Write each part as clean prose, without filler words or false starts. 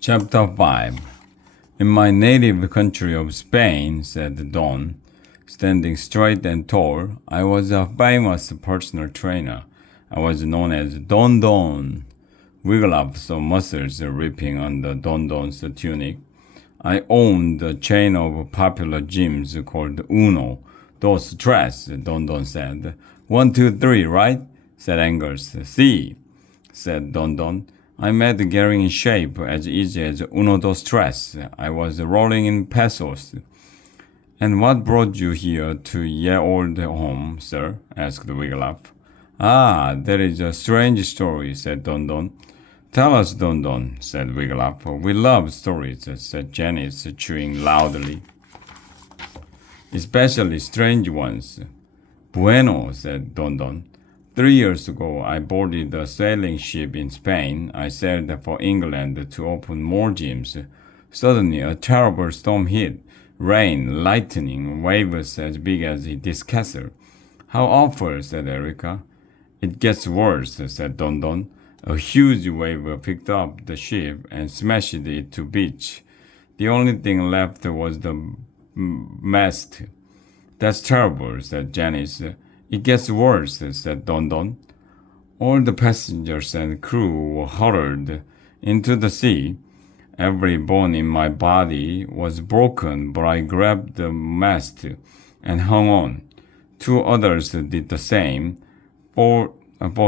Chapter 5. In my native country of Spain, said Don, standing straight and tall, I was a famous personal trainer. I was known as Don Don. Wiggle up some muscles ripping under Don Don's tunic. I owned a chain of popular gyms called Uno. Dos, tres, Don Don said. 1, 2, 3, right? Said Angus. Si, said Don Don. I made getting in shape as easy as uno dos tres. I was rolling in pesos. And what brought you here to ye old home, sir? Asked Wiglaf. Ah, that is a strange story, said Don Don. Tell us, Don Don, said Wiglaf. We love stories, said Janice, chewing loudly. Especially strange ones. Bueno, said Don Don. 3 years ago, I boarded a sailing ship in Spain. I sailed for England to open more gyms. Suddenly, a terrible storm hit. Rain, lightning, waves as big as this castle. How awful, said Erica. It gets worse, said Don Don. A huge wave picked up the ship and smashed it to beach. The only thing left was the mast. That's terrible, said Janice. It gets worse, said Don Don. All the passengers and crew were hurled into the sea. Every bone in my body was broken, but I grabbed the mast and hung on. 2 others did the same. For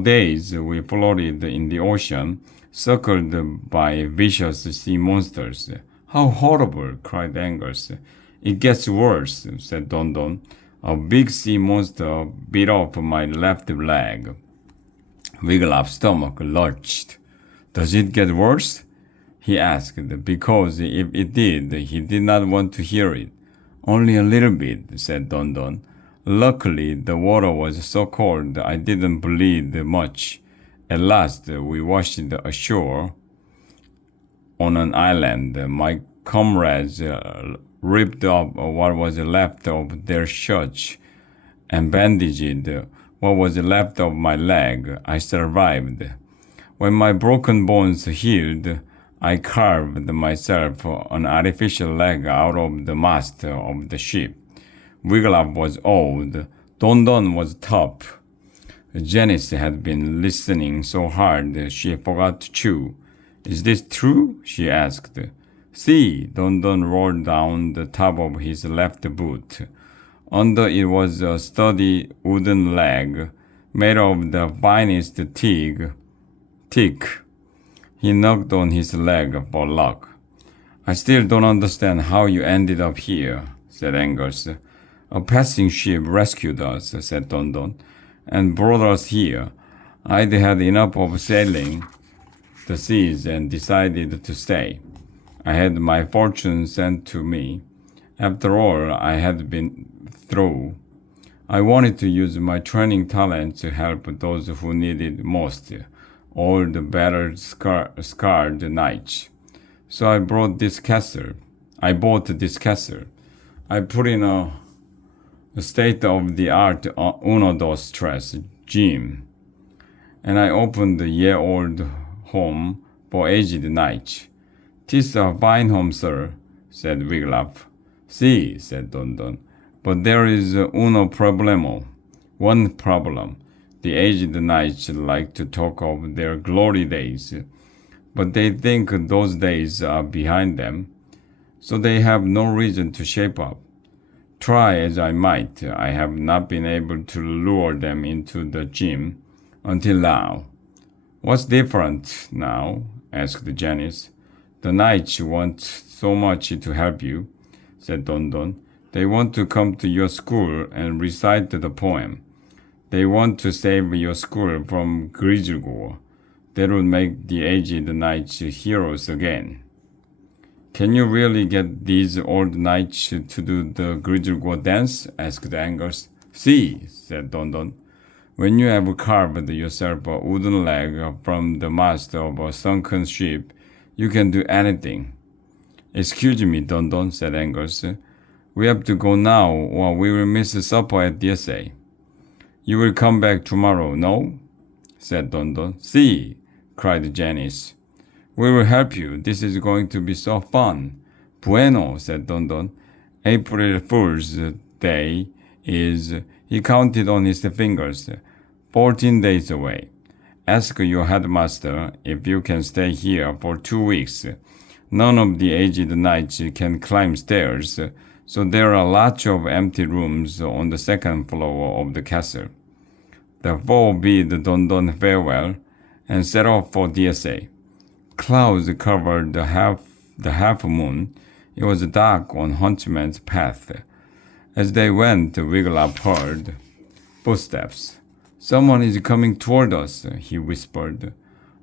days we floated in the ocean, circled by vicious sea monsters. How horrible, cried Angus. It gets worse, said Don Don. A big sea monster bit off my left leg. Wiglaf's stomach lurched. Does it get worse? He asked, because if it did, he did not want to hear it. Only a little bit, said Don Don. Luckily, the water was so cold I didn't bleed much. At last, we washed ashore on an island. My comrades ripped up what was left of their shirts and bandaged what was left of my leg. I survived. When my broken bones healed, I carved myself an artificial leg out of the mast of the ship. Wiglaf was old. Don Don was tough. Janice had been listening so hard she forgot to chew. Is this true? She asked. See, Don Don rolled down the top of his left boot. Under it was a sturdy wooden leg made of the finest teak. He knocked on his leg for luck. I still don't understand how you ended up here, said Angus. A passing ship rescued us, said Don Don, and brought us here. I'd had enough of sailing the seas and decided to stay. I had my fortune sent to me. After all I had been through, I wanted to use my training talent to help those who needed most, all the battered, scarred knights. So I bought this castle. I put in a state-of-the-art uno dos tres gym, and I opened the year-old home for aged knights. 'Tis a fine home, sir, said Wiglaf. Si, said Don Don, but there is uno problemo. One problem. The aged knights like to talk of their glory days, but they think those days are behind them, so they have no reason to shape up. Try as I might, I have not been able to lure them into the gym until now. What's different now? Asked Janice. The knights want so much to help you, said Don Don. They want to come to your school and recite the poem. They want to save your school from Grizgor. That would make the aged knights heroes again. Can you really get these old knights to do the Grizgor dance? Asked Angus. Si, said Don Don. When you have carved yourself a wooden leg from the mast of a sunken ship, you can do anything. Excuse me, Don Don, said Angus. We have to go now, or we will miss supper at the essay. You will come back tomorrow, no? Said Don Don. Si, cried Janice. We will help you. This is going to be so fun. Bueno, said Don Don. April Fool's Day is, he counted on his fingers, 14 days away. Ask your headmaster if you can stay here for 2 weeks. None of the aged knights can climb stairs, so there are lots of empty rooms on the second floor of the castle. The four bid Don Don farewell and set off for DSA. Clouds covered the half moon. It was dark on Huntsman's path. As they went, Wiglaf heard footsteps. Someone is coming toward us, he whispered.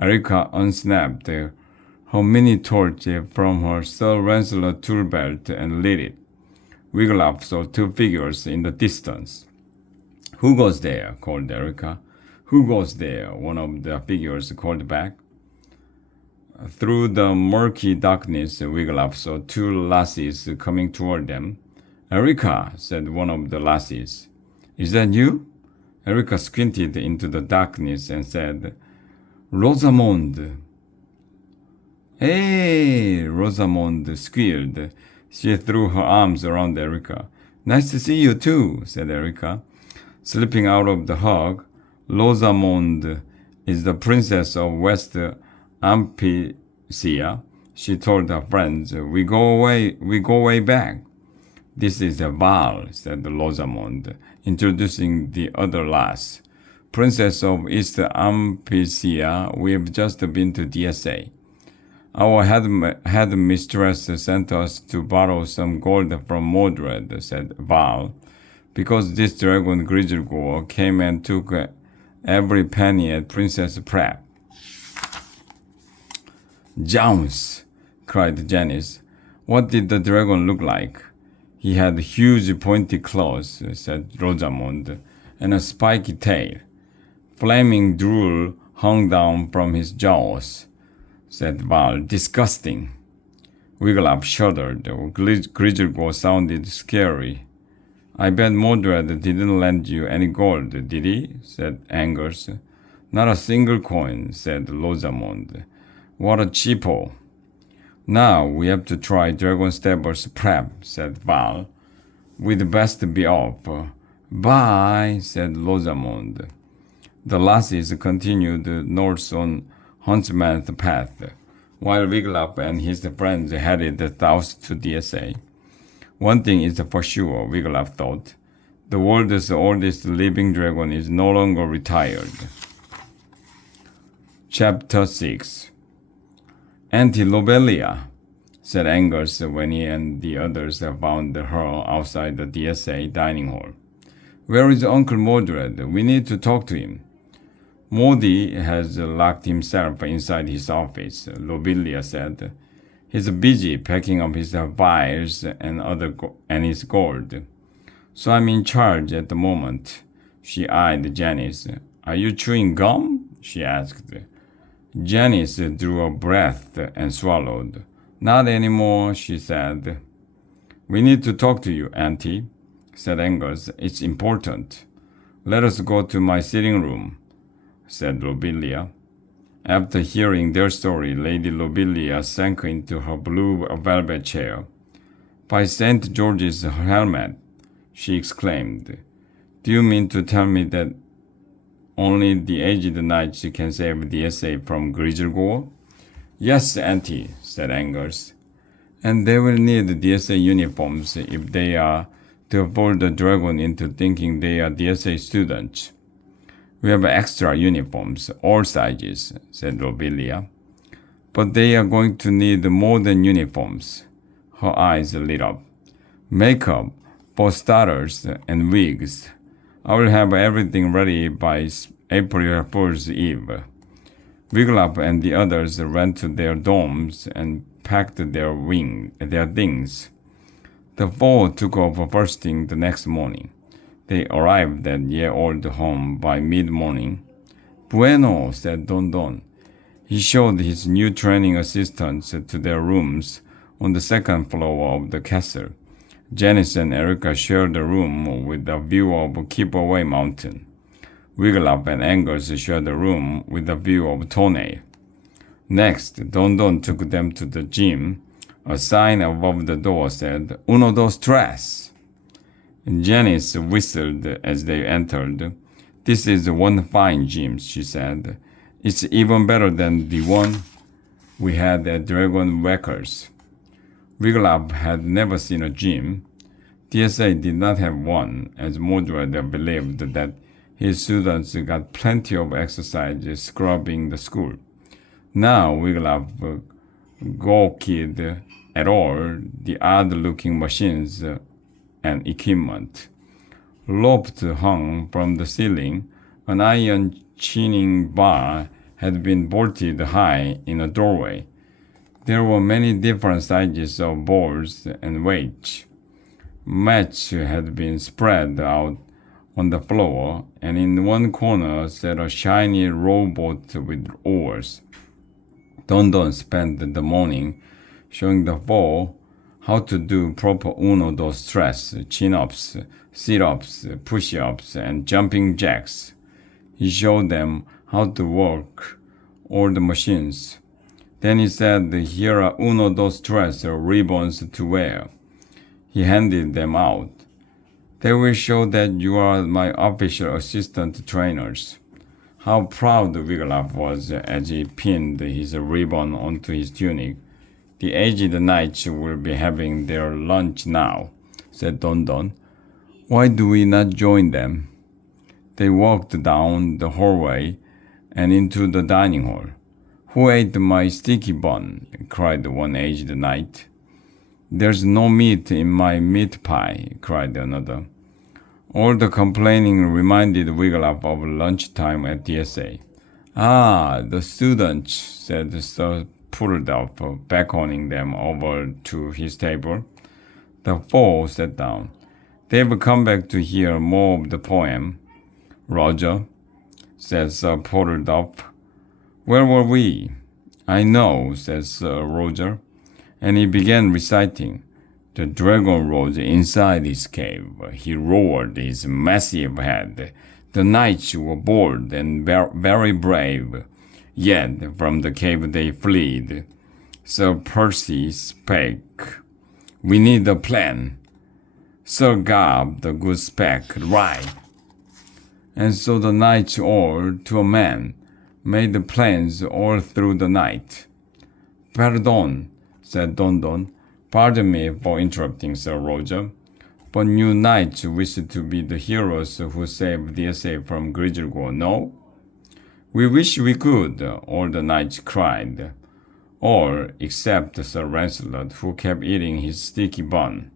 Erica unsnapped her mini torch from her Sir Lancelot tool belt and lit it. Wiglaf saw two figures in the distance. Who goes there? Called Erica. Who goes there? One of the figures called back. Through the murky darkness, Wiglaf saw two lassies coming toward them. Erica, said one of the lassies. Is that you? Erica squinted into the darkness and said, Rosamond. Hey, Rosamond squealed. She threw her arms around Erica. Nice to see you too, said Erica. Slipping out of the hug, Rosamond is the princess of West Ampisia, she told her friends. We go way back. This is Val, said Rosamond, introducing the other lass. Princess of East Ampisia, we've just been to DSA. Our headmistress sent us to borrow some gold from Mordred, said Val, because this dragon Grizzelgore came and took every penny at Princess Pratt. Jounce! Cried Janice. What did the dragon look like? He had huge pointy claws, said Rosamond, and a spiky tail. Flaming drool hung down from his jaws, said Val. Disgusting. Wiglaf shuddered. Grizzelgore sounded scary. I bet Mordred didn't lend you any gold, did he? Said Angus. Not a single coin, said Rosamond. What a cheapo. Now we have to try Dragonstabber's prep, said Val. We'd best be off. Bye, said Rosamond. The lassies continued north on Huntsman's path, while Wiglaf and his friends headed south to DSA. One thing is for sure, Wiglaf thought. The world's oldest living dragon is no longer retired. Chapter 6. Auntie Lobelia, said Angus when he and the others found her outside the DSA dining hall. Where is Uncle Mordred? We need to talk to him. Mordy has locked himself inside his office, Lobelia said. He's busy packing up his files and his gold. So I'm in charge at the moment. She eyed Janice. Are you chewing gum? She asked. Janice drew a breath and swallowed. Not anymore, she said. We need to talk to you, Auntie, said Angus. It's important. Let us go to my sitting room, said Lobelia. After hearing their story, Lady Lobelia sank into her blue velvet chair. By St. George's helmet, she exclaimed. Do you mean to tell me that only the aged knights can save DSA from Grizzelgore? Yes, Auntie, said Angus. And they will need DSA uniforms if they are to fool the dragon into thinking they are DSA students. We have extra uniforms, all sizes, said Lobelia. But they are going to need more than uniforms. Her eyes lit up. Makeup, for starters, and wigs. I will have everything ready by April Fool's Eve. Wiglaf and the others ran to their dorms and packed their things. The four took off first thing the next morning. They arrived at Ye Old home by mid-morning. Bueno, said Don Don. He showed his new training assistants to their rooms on the second floor of the castle. Janice and Erica shared a room with a view of Keep Away Mountain. Wiglaf and Angus shared a room with a view of Tournay. Next, Don Don took them to the gym. A sign above the door said, Uno, dos, tres. Janice whistled as they entered. This is one fine gym, she said. It's even better than the one we had at Dragon Wackers. Wiglaf had never seen a gym. DSA did not have one, as Mordred believed that his students got plenty of exercise scrubbing the school. Now Wiglaf gawked at all the odd-looking machines and equipment. Loped hung from the ceiling, an iron chinning bar had been bolted high in a doorway. There were many different sizes of balls and weights. Mats had been spread out on the floor, and in one corner sat a shiny rowboat with oars. Don Don spent the morning showing the four how to do proper uno, dos, tres, chin-ups, sit-ups, push-ups, and jumping jacks. He showed them how to work all the machines. Then he said, here are uno, dos, tres ribbons to wear. He handed them out. They will show that you are my official assistant trainers. How proud Wiglaf was as he pinned his ribbon onto his tunic. The aged knights will be having their lunch now, said Don Don. Why do we not join them? They walked down the hallway and into the dining hall. Who ate my sticky bun? Cried one aged knight. There's no meat in my meat pie, cried another. All the complaining reminded Wiglaf of lunchtime at DSA. Ah, the students, said Sir Pudendorf, beckoning them over to his table. The four sat down. They've come back to hear more of the poem. Roger, said Sir Pudendorf. Where were we? I know, said Sir Roger, and he began reciting. The dragon rose inside his cave. He roared his massive head. The knights were bold and very brave. Yet from the cave they fled. Sir Percy spake. We need a plan. Sir Garb the good spake right. And so the knights all, to a man, made the plans all through the night. Pardon, said Don Don. Pardon me for interrupting, Sir Roger, but you knights wish to be the heroes who saved the essay from Grisgelgor, no? We wish we could, all the knights cried, all except Sir Lancelot, who kept eating his sticky bun.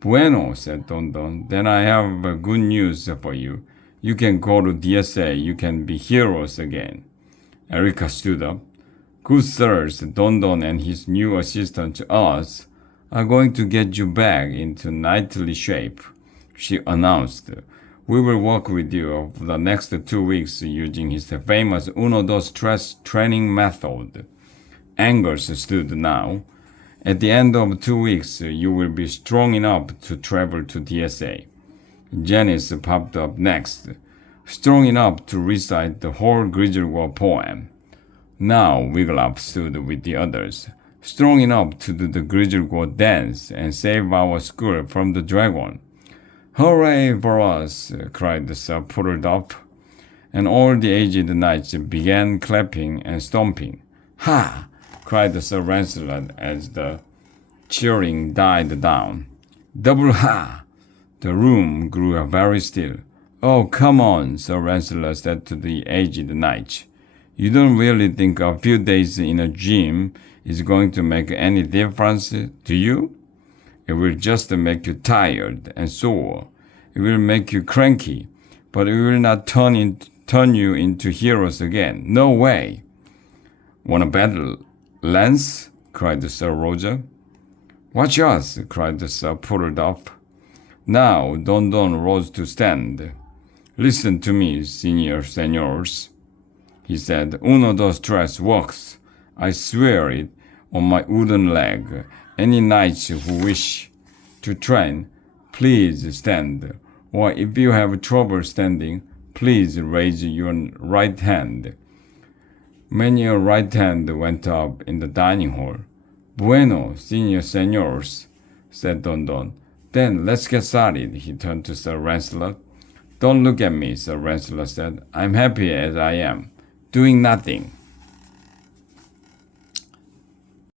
Bueno, said Don Don, then I have good news for you. You can go to DSA, you can be heroes again. Erica stood up. Good sirs, Don Don and his new assistant, us, are going to get you back into knightly shape, she announced. We will work with you for the next 2 weeks using his famous Uno, Dos, Tres training method. Angers stood now. At the end of 2 weeks, you will be strong enough to travel to DSA. Janice popped up next, strong enough to recite the whole Grisgelgor poem. Now Wiglaf stood with the others, strong enough to do the Grisgelgor dance and save our school from the dragon. Hooray for us, cried Sir Pudendorf, and all the aged knights began clapping and stomping. Ha! Cried Sir Lancelot as the cheering died down. Double ha! The room grew very still. Oh, come on, Sir Lancelot said to the aged knight. You don't really think a few days in a gym is going to make any difference, do you? It will just make you tired and sore. It will make you cranky, but it will not turn you into heroes again. No way. Want a battle, Lance? Cried Sir Roger. Watch us, cried Sir Pudendorf. Now Don Don rose to stand. Listen to me, senors, he said. Uno, dos, tres works. I swear it on my wooden leg. Any knights who wish to train, please stand. Or if you have trouble standing, please raise your right hand. Many a right hand went up in the dining hall. Bueno, senior senors, said Don Don. Then let's get started. He turned to Sir Lancelot. Don't look at me, Sir Lancelot said. I'm happy as I am, doing nothing.